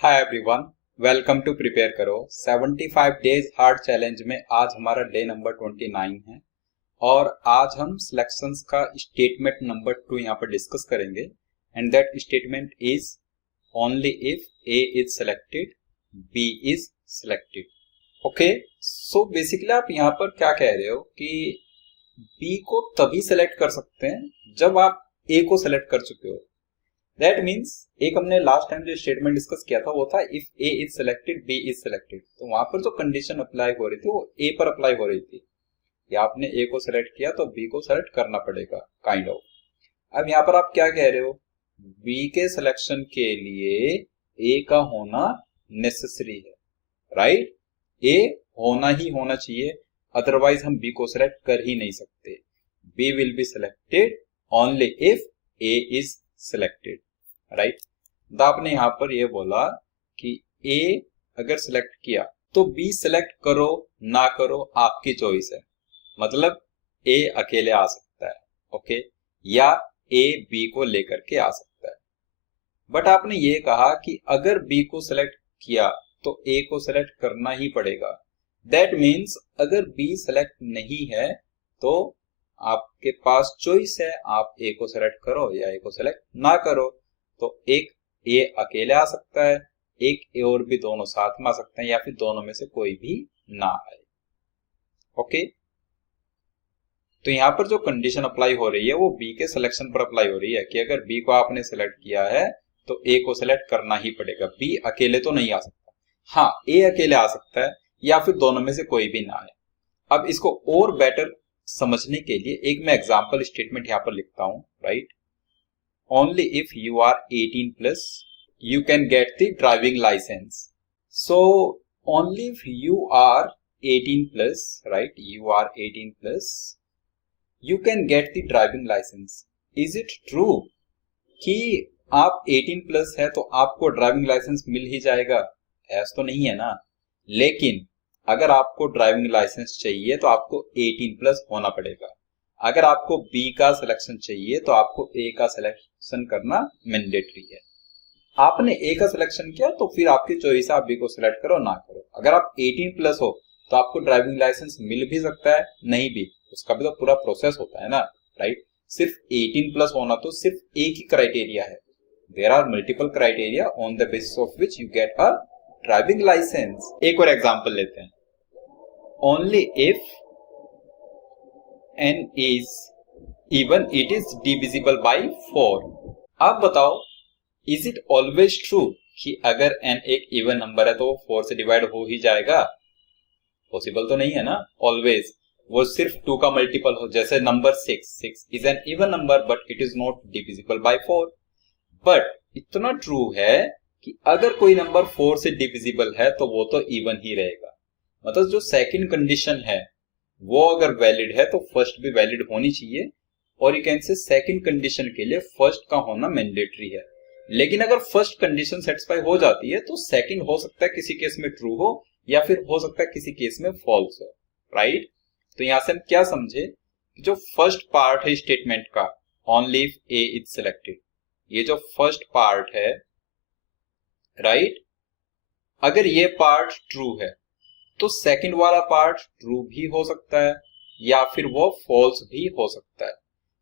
Hi everyone, welcome to prepare करो 75 days hard challenge में आज हमारा डे नंबर 29 है और आज हम सिलेक्शंस का स्टेटमेंट नंबर 2 यहाँ पर डिस्कस करेंगे and that statement is only if A is selected B is selected. Okay, so basically आप यहाँ पर क्या कह रहे हो कि बी को तभी सेलेक्ट कर सकते हैं जब आप ए को सेलेक्ट कर चुके हो। दैट मीन्स एक हमने लास्ट टाइम जो स्टेटमेंट डिस्कस किया था वो था if A is selected B is selected, तो वहां पर जो कंडीशन अप्लाई हो रही थी वो ए पर अप्लाई हो रही थी या आपने ए को सेलेक्ट किया तो बी को सेलेक्ट करना पड़ेगा काइंड ऑफ। अब यहाँ पर आप क्या कह रहे हो, बी के सिलेक्शन के लिए ए का होना नेसेसरी है, राइट? ए होना ही होना चाहिए, अदरवाइज हम बी को सेलेक्ट कर ही नहीं सकते। B will be selected only if A is selected, right? तो आपने यहां पर ये बोला कि ए अगर सिलेक्ट किया तो बी सिलेक्ट करो ना करो आपकी चॉइस है, मतलब ए अकेले आ सकता है, ओके, या ए बी को लेकर के आ सकता है। बट आपने ये कहा कि अगर बी को सिलेक्ट किया तो ए को सिलेक्ट करना ही पड़ेगा। दैट मीन्स अगर बी सिलेक्ट नहीं है तो आपके पास चॉइस है, आप ए को सेलेक्ट करो या ए को सेलेक्ट ना करो। तो एक ए अकेले आ सकता है, एक ए और भी दोनों साथ में आ सकते हैं, या फिर दोनों में से कोई भी ना आए। ओके, तो यहाँ पर जो कंडीशन अप्लाई हो रही है वो बी के सिलेक्शन पर अप्लाई हो रही है कि अगर बी को आपने सेलेक्ट किया है तो ए को सेलेक्ट करना ही पड़ेगा, बी अकेले तो नहीं आ सकता। हाँ, ए अकेले आ सकता है या फिर दोनों में से कोई भी ना आए। अब इसको और बेटर समझने के लिए एक मैं एग्जांपल स्टेटमेंट यहाँ पर लिखता हूं, right? Only if you are 18 plus you can get the driving licence. So only if you are 18 plus, right, you are 18 plus you can get the driving licence. Is it true कि आप 18 plus है तो आपको driving licence मिल ही जाएगा? ऐसा तो नहीं है ना। लेकिन अगर आपको ड्राइविंग लाइसेंस चाहिए तो आपको 18 प्लस होना पड़ेगा। अगर आपको बी का सिलेक्शन चाहिए तो आपको ए का सिलेक्शन करना मैंडेटरी है। आपने ए का सिलेक्शन किया तो फिर आपकी चॉइस है, आप बी को सिलेक्ट करो ना करो। अगर आप 18 प्लस हो तो आपको ड्राइविंग लाइसेंस मिल भी सकता है, नहीं भी, उसका भी तो पूरा प्रोसेस होता है ना, राइट? सिर्फ 18 प्लस होना तो सिर्फ एक ही क्राइटेरिया है। There are multiple criteria on the basis of which you get a driving licence. एक और एग्जांपल लेते हैं। Only if n is even it is divisible by 4। आप बताओ, is it always true कि अगर n एक इवन नंबर है तो वो 4 से डिवाइड हो ही जाएगा? पॉसिबल तो नहीं है ना ऑलवेज। वो सिर्फ 2 का मल्टीपल हो, जैसे number 6 is an even number but it is not divisible by 4। But इतना ट्रू है कि अगर कोई नंबर 4 से डिविजिबल है तो वो तो इवन ही रहेगा। मतलब जो सेकंड कंडीशन है वो अगर वैलिड है तो फर्स्ट भी वैलिड होनी चाहिए, और you can say second condition के लिए फर्स्ट का होना मैंडेटरी है। लेकिन अगर फर्स्ट कंडीशन सेटिस्फाई हो जाती है तो सेकंड हो सकता है किसी केस में ट्रू हो या फिर हो सकता है किसी केस में फॉल्स हो, राइट? तो यहां से हम क्या समझे कि जो फर्स्ट पार्ट है स्टेटमेंट का, only if A is selected, ये जो फर्स्ट पार्ट है, राइट, अगर ये पार्ट ट्रू है तो सेकंड वाला पार्ट ट्रू भी हो सकता है या फिर वो फॉल्स भी हो सकता है।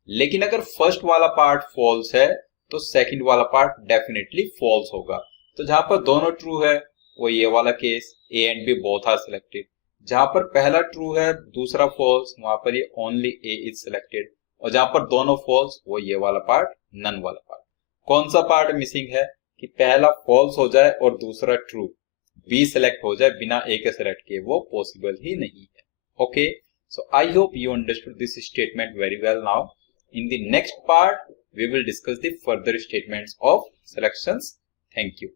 लेकिन अगर फर्स्ट वाला पार्ट फॉल्स है तो सेकंड वाला पार्ट डेफिनेटली फॉल्स होगा। तो जहां पर दोनों ट्रू है वो ये वाला case, A and B both are selected. जहां पर पहला ट्रू है दूसरा फॉल्स, वहां पर ये ओनली ए इज सिलेक्टेड। और जहां पर दोनों फॉल्स, वो ये वाला पार्ट, नन वाला पार्ट। कौन सा पार्ट मिसिंग है कि पहला फॉल्स हो जाए और दूसरा ट्रू, बी सिलेक्ट हो जाए बिना ए के सिलेक्ट किए, वो पॉसिबल ही नहीं है। Okay, so I hope you understood this statement very well now. In the next part we will discuss the further statements of selections. Thank you.